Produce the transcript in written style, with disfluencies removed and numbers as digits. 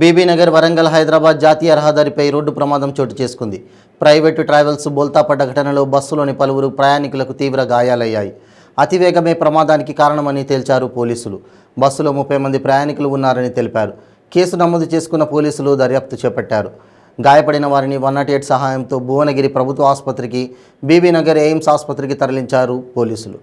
బీబీనగర్ వరంగల్ హైదరాబాద్ జాతీయ రహదారిపై రోడ్డు ప్రమాదం చోటు చేసుకుంది. ప్రైవేటు ట్రావెల్స్ బోల్తాపడ్డ ఘటనలో బస్సులోని పలువురు ప్రయాణికులకు తీవ్ర గాయాలయ్యాయి. అతివేగమే ప్రమాదానికి కారణమని తేల్చారు పోలీసులు. బస్సులో 30 మంది ప్రయాణికులు ఉన్నారని తెలిపారు. కేసు నమోదు చేసుకున్న పోలీసులు దర్యాప్తు చేపట్టారు. గాయపడిన వారిని 108 సహాయంతో భువనగిరి ప్రభుత్వ ఆసుపత్రికి, బీబీనగర్ ఎయిమ్స్ ఆసుపత్రికి తరలించారు పోలీసులు.